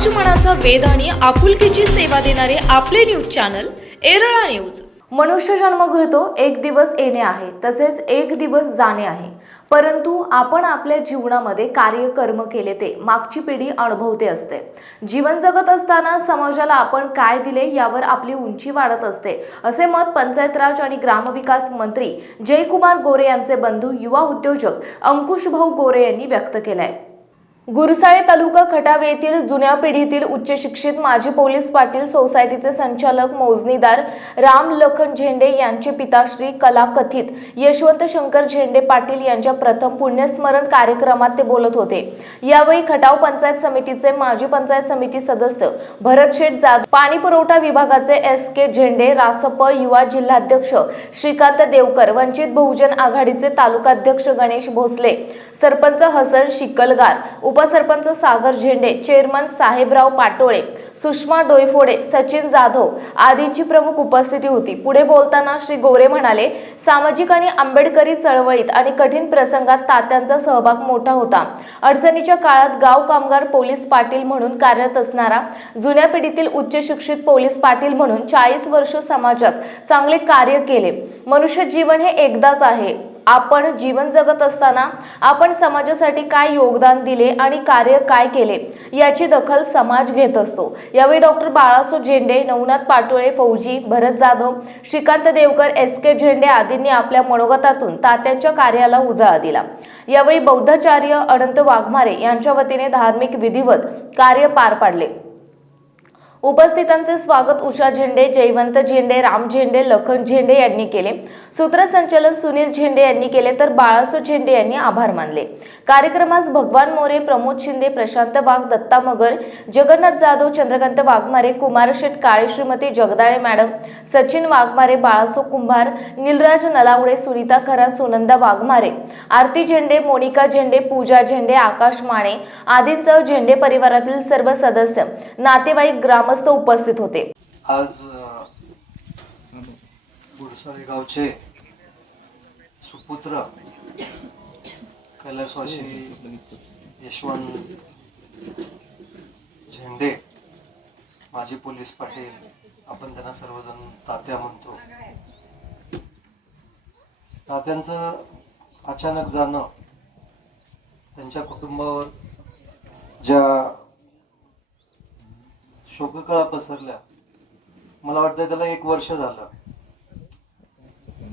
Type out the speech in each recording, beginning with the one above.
समाज मनाचा आणि आपुलकीची सेवा देणारे आपले न्यूज चॅनल एरळा न्यूज. मनुष्य जन्म घेतो एक दिवस येणे आहे तसेच एक दिवस जाणे आहे. परंतु आपण आपल्या जीवनामध्ये कार्य कर्म केले ते मागची पिढी अनुभवते असते. जीवन जगत असताना समाजाला आपण काय दिले यावर आपली उंची वाढत असते असे मत पंचायत राज आणि ग्रामविकास मंत्री जयकुमार गोरे यांचे बंधू युवा उद्योजक अंकुशभाऊ गोरे यांनी व्यक्त केले आहे गुरुसाळे तालुका खटाव येथील जुन्या पिढीतील उच्च शिक्षित माजी पोलीस पाटील सोसायटीचे संचालक मोजणीदार राम लखन झेंडे यांचे पिताश्री कलाकथित यशवंत शंकर झेंडे पाटील यांच्या प्रथम पुण्यस्मरण कार्यक्रमात ते बोलत होते. यावेळी खटाव पंचायत समितीचे माजी पंचायत समिती सदस्य भरत शेठ जाधव पाणी पुरवठा विभागाचे एस के झेंडे रासप युवा जिल्हाध्यक्ष श्रीकांत देवकर वंचित बहुजन आघाडीचे तालुकाध्यक्ष गणेश भोसले सरपंच हसन शिकलगार उपसरपंच सागर झेंडे चेअरमन साहेबराव पाटोळे सुषमा डोईफोडे सचिन जाधव आदींची प्रमुख उपस्थिती होती. पुढे बोलताना श्री गोरे म्हणाले सामाजिक आणि आंबेडकरी चळवळीत आणि कठीण प्रसंगात तात्यांचा सहभाग मोठा होता. अडचणीच्या काळात गाव कामगार पोलीस पाटील म्हणून कार्यरत असणारा जुन्या पिढीतील उच्च शिक्षित पोलीस पाटील म्हणून चाळीस वर्ष समाजात चांगले कार्य केले. मनुष्य जीवन हे एकदाच आहे. आपण जीवन जगत असताना आपण समाजासाठी काय योगदान दिले आणि कार्य काय केले याची दखल समाज घेत असतो. यावेळी डॉक्टर बाळासो झेंडे नवनाथ पाटोळे फौजी भरत जाधव श्रीकांत देवकर एस के झेंडे आदींनी आपल्या मनोगतातून तात्यांच्या कार्याला उजाळा दिला. यावेळी बौद्धाचार्य अनंत वाघमारे यांच्या वतीने धार्मिक विधिवत कार्य पार पाडले. उपस्थितांचे स्वागत उषा झेंडे जयवंत झेंडे राम झेंडे लखन झेंडे यांनी केले. सूत्रसंचालन सुनील झेंडे यांनी केले तर बाळासो झेंडे यांनी आभार मानले. कार्यक्रमास भगवान मोरे प्रमोद शिंदे प्रशांत वाघ दत्ता मगर जगन्नाथ जाधव चंद्रकांत वाघमारे कुमारशेठ काळे श्रीमती जगदाळे मॅडम सचिन वाघमारे बाळासो कुंभार निलराज नलावडे सुनीता खरा सुनंदा वाघमारे आरती झेंडे मोनिका झेंडे पूजा झेंडे आकाश माने आदींसह झेंडे परिवारातील सर्व सदस्य नातेवाईक ग्राम ग्रामस्थ उपस्थित होते. आज अ, गुडसाळे गावचे सुपुत्र कैलासवासी यशवंत झेंडे माजी पोलीस पाटील आपण त्यांना सर्वजण तात्या म्हणतो. तात्यांचं अचानक जाणं त्यांच्या कुटुंबावर ज्या शोककळा पसरल्या? मला वाटतं त्याला एक वर्ष झालं.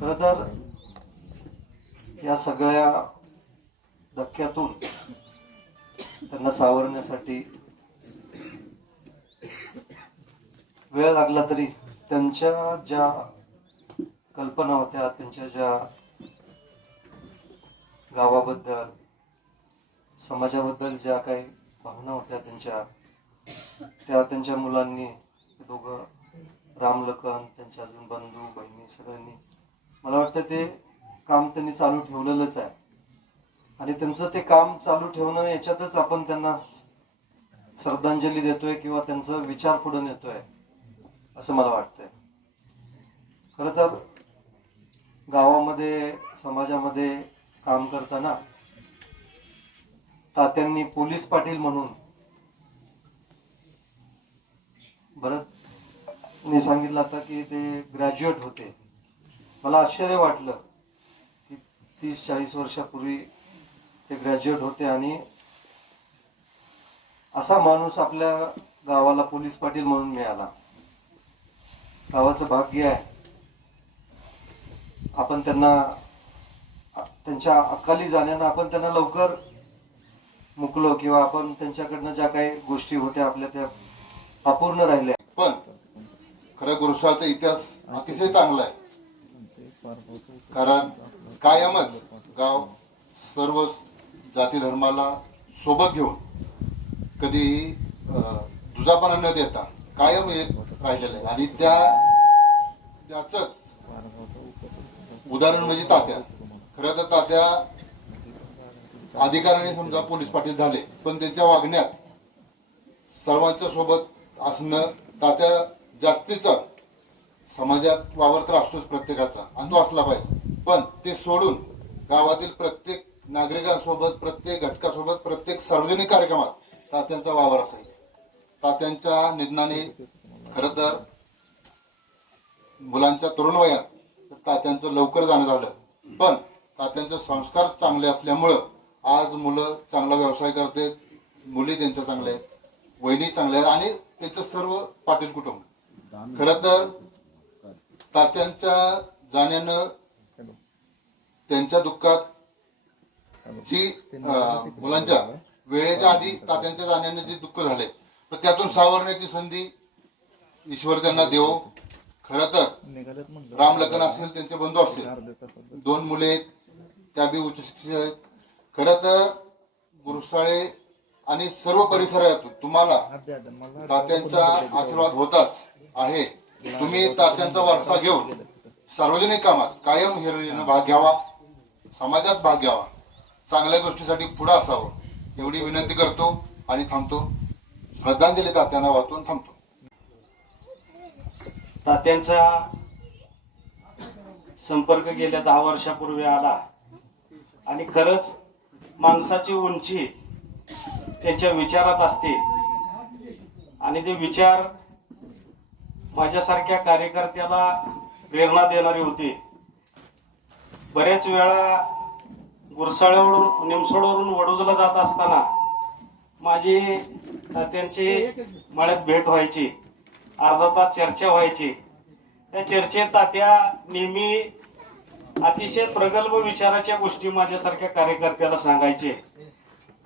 खर तर या सगळ्या धक्क्यातून त्यांना सावरण्यासाठी वेळ लागला तरी त्यांच्या ज्या कल्पना होत्या त्यांच्या ज्या गावाबद्दल समाजाबद्दल ज्या काही भावना होत्या त्यांच्या त्या त्यांच्या मुलांनी दोघं रामलखन त्यांचे अजून बंधू बहिणी सगळ्यांनी. मला वाटतं ते काम त्यांनी चालू ठेवलेलंच आहे. आणि त्यांचं ते काम चालू ठेवणं याच्यातच आपण त्यांना श्रद्धांजली देतोय किंवा त्यांचा विचार पुढे नेतोय असं मला वाटतंय. खरं तर गावामध्ये समाजामध्ये काम करताना तात्यांनी पोलीस पाटील म्हणून भरत मी सांगितलं आता की ते ग्रॅज्युएट होते. मला आश्चर्य वाटलं की तीस चाळीस वर्षापूर्वी ते ग्रॅज्युएट होते आणि असा माणूस आपल्या गावाला पोलीस पाटील म्हणून मिळाला. गावाचं भाग्य आहे. आपण त्यांना त्यांच्या अकाली जाण्यानं आपण त्यांना लवकर मुकलो किंवा आपण त्यांच्याकडनं ज्या काही गोष्टी होत्या आपल्या त्या अपूर्ण राहिले. पण खरं गुरुसाचा इतिहास अतिशय चांगला आहे. कारण कायमच गाव सर्व जाती धर्माला सोबत घेऊन कधी दुजापणा न देता कायम एक राहिलेलं आहे. आणि त्या त्याच उदाहरण म्हणजे तात्या. खरं तर तात्या अधिकाऱ्याने समजा पोलीस पाटील झाले पण त्यांच्या वागण्यात सर्वांच्या सोबत असणं तात्या जास्तीचा समाजात वावर तर असतोच प्रत्येकाचा आणि तो असला पाहिजे. पण ते सोडून गावातील प्रत्येक नागरिकांसोबत प्रत्येक घटकासोबत प्रत्येक सार्वजनिक कार्यक्रमात तात्यांचा वावर असायचा. तात्यांच्या निधनाने खर तर मुलांच्या तरुण वयात तात्यांचं लवकर जाणं झालं. पण तात्यांचे संस्कार चांगले असल्यामुळं आज मुलं चांगला व्यवसाय करतात मुली त्यांच्या चांगल्या आहेत वहिनी चांगल्या आहेत आणि त्यांचं सर्व पाटील कुटुंब. खर तर तात्यांच्या जाण्यानं त्यांच्या दुःखात जी मुलांच्या वेळेच्या आधी तात्यांच्या जाण्यानं जे दुःख झाले तर त्यातून सावरण्याची संधी ईश्वर त्यांना देव. खर तर राम लखन असेल त्यांचे बंधू असतील दोन मुले आहेत त्या बी उच्च शिक्षित आहेत. खर तर गुरुसाळे आणि सर्व परिसरातून तुम्हाला तात्यांचा आशीर्वाद होताच आहे. तुम्ही तात्यांचा वारसा घेऊन सार्वजनिक कामात कायम हिरिरीनं भाग घ्यावा समाजात भाग घ्यावा चांगल्या गोष्टीसाठी पुढे असावं एवढी विनंती करतो आणि थांबतो. श्रद्धांजली तात्यांना वाचून थांबतो. तात्यांचा संपर्क गेल्या दहा वर्षापूर्वी आला आणि खरंच माणसाची उंची त्यांच्या विचारात असते. आणि ते विचार माझ्यासारख्या कार्यकर्त्याला प्रेरणा देणारे होते. बऱ्याच वेळा गुरसाळ्यावरून निमसोडवरून वडोदला जात असताना माझी तात्यांची मळ्यात भेट व्हायची. अर्धा तास चर्चा व्हायची. त्या चर्चेत तात्या नेहमी अतिशय प्रगल्भ विचाराच्या गोष्टी माझ्यासारख्या कार्यकर्त्याला सांगायचे.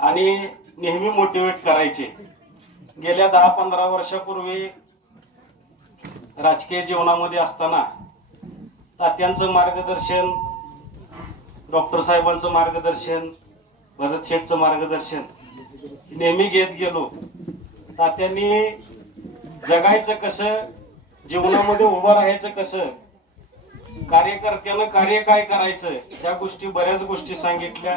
आणि नेहमी मोटिवेट करायचे. गेल्या दहा पंधरा वर्षापूर्वी राजकीय जीवनामध्ये असताना तात्यांचं मार्गदर्शन डॉक्टर साहेबांचं मार्गदर्शन भरत शेठचं मार्गदर्शन नेहमी घेत गेलो. तात्यांनी जगायचं कसं जीवनामध्ये उभं राहायचं कसं कार्यकर्त्यानं कार्य काय करायचं या गोष्टी बऱ्याच गोष्टी सांगितल्या.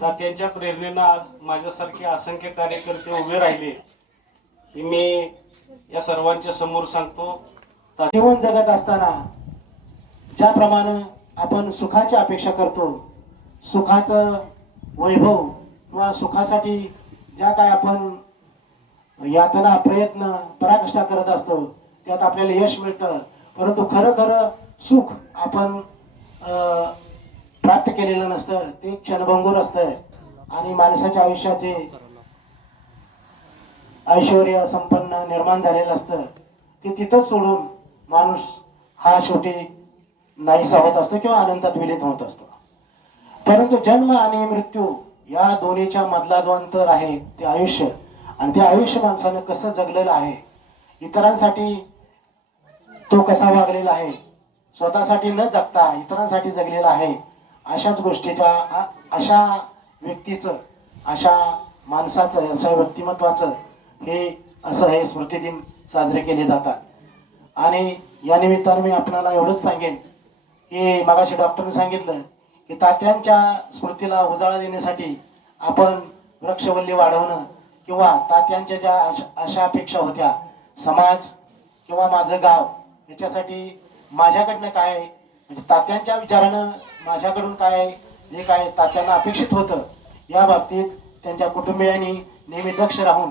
तात्यांच्या प्रेरणेनं आज माझ्यासारखे असंख्य कार्यकर्ते उभे राहिले. हे मी या सर्वांच्या समोर सांगतो. जीवन जगत असताना ज्याप्रमाणे आपण सुखाची अपेक्षा करतो सुखाचं वैभव किंवा सुखासाठी ज्या काय आपण यातना प्रयत्न पराकष्टा करत असतो त्यात आपल्याला यश मिळतं. परंतु खरं खरं सुख आपण प्राप्त केलेलं नसतं ते क्षणभंगूर असतं. आणि माणसाच्या आयुष्याचे ऐश्वर संपन्न निर्माण झालेलं असतं. ते तिथंच सोडून माणूस हा शेवटी नाहीसा होत असतो किंवा आनंदात विलीन होत असतो. परंतु जन्म आणि मृत्यू या दोन्हीच्या मधला जो अंतर आहे ते आयुष्य. आणि ते आयुष्य माणसानं कसं जगलेलं आहे इतरांसाठी तो कसा वागलेला आहे स्वतःसाठी न जगता इतरांसाठी जगलेला आहे अशाच गोष्टीच्या आ- अशा व्यक्तीचं अशा माणसाचं अशा व्यक्तिमत्वाचं हे असं हे स्मृतिदिन साजरे केले जातात. आणि या निमित्तानं मी आपणाला एवढंच सांगेन की मागाशी डॉक्टरने सांगितलं की तात्यांच्या स्मृतीला उजाळा देण्यासाठी आपण वृक्षवल्ली वाढवणं किंवा तात्यांच्या ज्या अशा अपेक्षा होत्या समाज किंवा माझं गाव याच्यासाठी माझ्याकडनं काय आहे? म्हणजे तात्यांच्या विचारानं माझ्याकडून काय आहे, जे काय तात्यांना अपेक्षित होतं या बाबतीत त्यांच्या कुटुंबियांनी नेहमी दक्ष राहून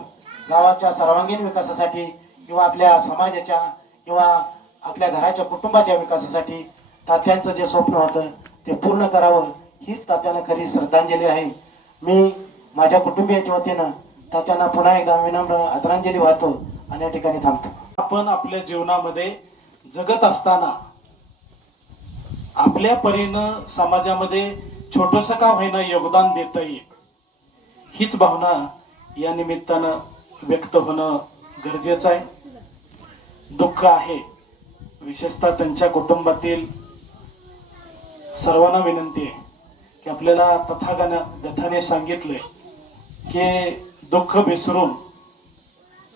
गावाच्या सर्वांगीण विकासासाठी किंवा आपल्या समाजाच्या किंवा आपल्या घराच्या कुटुंबाच्या विकासासाठी तात्यांचं जे स्वप्न होतं ते पूर्ण करावं हीच तात्यांना खरी श्रद्धांजली आहे. मी माझ्या कुटुंबियाच्या वतीनं तात्यांना पुन्हा एकदा विनम्र आदरांजली वाहतो. आणि या ठिकाणी थांबतो. आपण आपल्या जीवनामध्ये जगत असताना आपल्या परीनं समाजामध्ये छोटस का होईना योगदान देता येईल हीच भावना या निमित्तानं व्यक्त होणं गरजेचं आहे. दुःख आहे. विशेषतः त्यांच्या कुटुंबातील सर्वांना विनंती आहे की आपल्याला तथागत गथाने सांगितलंय की दुःख विसरून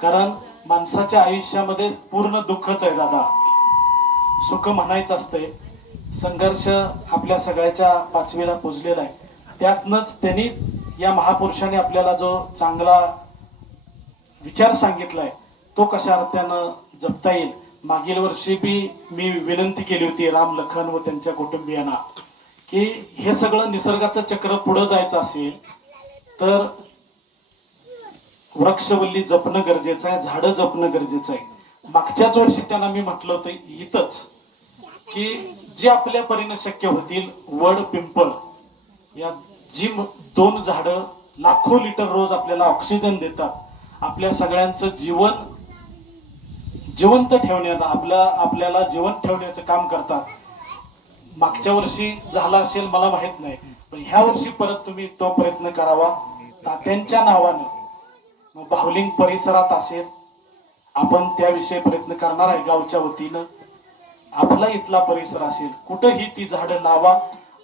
कारण माणसाच्या आयुष्यामध्ये पूर्ण दुःखच आहे दादा. सुख म्हणायचं असतंय. संघर्ष आपल्या सगळ्याच्या पाचवीला पोचलेला आहे. त्यातनंच त्यांनी या महापुरुषाने आपल्याला जो चांगला विचार सांगितलाय तो कशा अर्थानं जपता येईल? मागील वर्षी बी मी विनंती केली होती राम लखन व त्यांच्या कुटुंबियांना की हे सगळं निसर्गाचं चक्र पुढं जायचं असेल तर वृक्षवल्ली जपणं गरजेचं आहे झाडं जपणं गरजेचं आहे. मागच्याच वर्षी त्यांना मी म्हटलं होतं इथंच की जे आपल्या परीने शक्य होतील वड पिंपळ या जी दोन झाडं लाखो लिटर रोज आपल्याला ऑक्सिजन देतात. आपल्या सगळ्यांचं जीवन जिवंत ठेवण्याचं आपल्या आपल्याला जिवंत ठेवण्याचं काम करतात. मागच्या वर्षी झाला असेल मला माहीत नाही पण ह्या वर्षी परत तुम्ही तो प्रयत्न करावा. तात्यांच्या नावानं बाहुलिंग परिसरात असेल आपण त्याविषयी प्रयत्न करणार आहे गावच्या वतीनं. आपला इथला परिसर असेल कुठंही ती झाडं लावा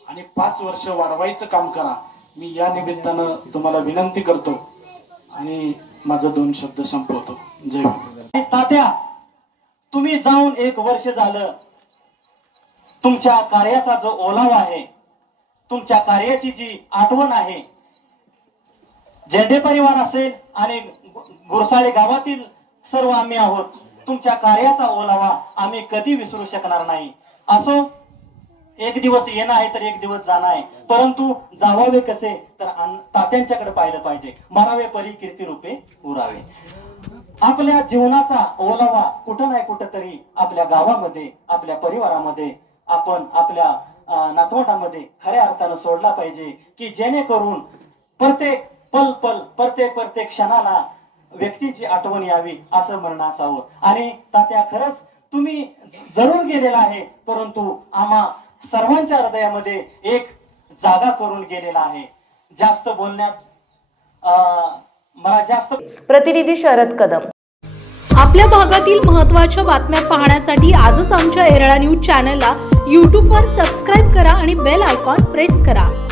आणि पाच वर्ष वाढवायचं काम करा. मी या निमित्तानं तुम्हाला विनंती करतो. आणि माझं दोन शब्द संपवतो. जय तात्या तुम्ही जाऊन एक वर्ष झालं तुमच्या कार्याचा जो ओलावा आहे तुमच्या कार्याची जी आठवण आहे झेंडे परिवार असेल आणि गुरसाळे गावातील सर्व आम्ही आहोत. तुमच्या कार्याचा ओलावा आम्ही कधी विसरू शकणार नाही. असो एक दिवस येणं आहे तर एक दिवस जाणं आहे. परंतु जावावे कसे तर तात्यांच्याकडे पाहिलं पाहिजे. मरावे परी कीर्ती रूपे उरावे. आपल्या जीवनाचा ओलावा कुठं नाही कुठं तरी आपल्या गावामध्ये आपल्या परिवारामध्ये आपण आपल्या नातवंडामध्ये खऱ्या अर्थानं सोडला पाहिजे की जेणेकरून प्रत्येक पल पल प्रत्येक प्रत्येक क्षणाला व्यक्तीची आठवण यावी असं म्हणणं असावं. आणि तात्या खरंच तुम्ही जरूर गेलेला आहे परंतु आम्हा सर्वांच्या हृदयामध्ये एक जागा करून गेलेला आहे. जास्त बोलण्यात अं, मला जास्त प्रतिनिधी शरद कदम. आपल्या भागातील महत्त्वाच्या बातम्या पाहण्यासाठी आजच आमच्या एरळा न्यूज चॅनलला यूट्यूबवर सबस्क्राईब करा आणि बेल आयकॉन प्रेस करा.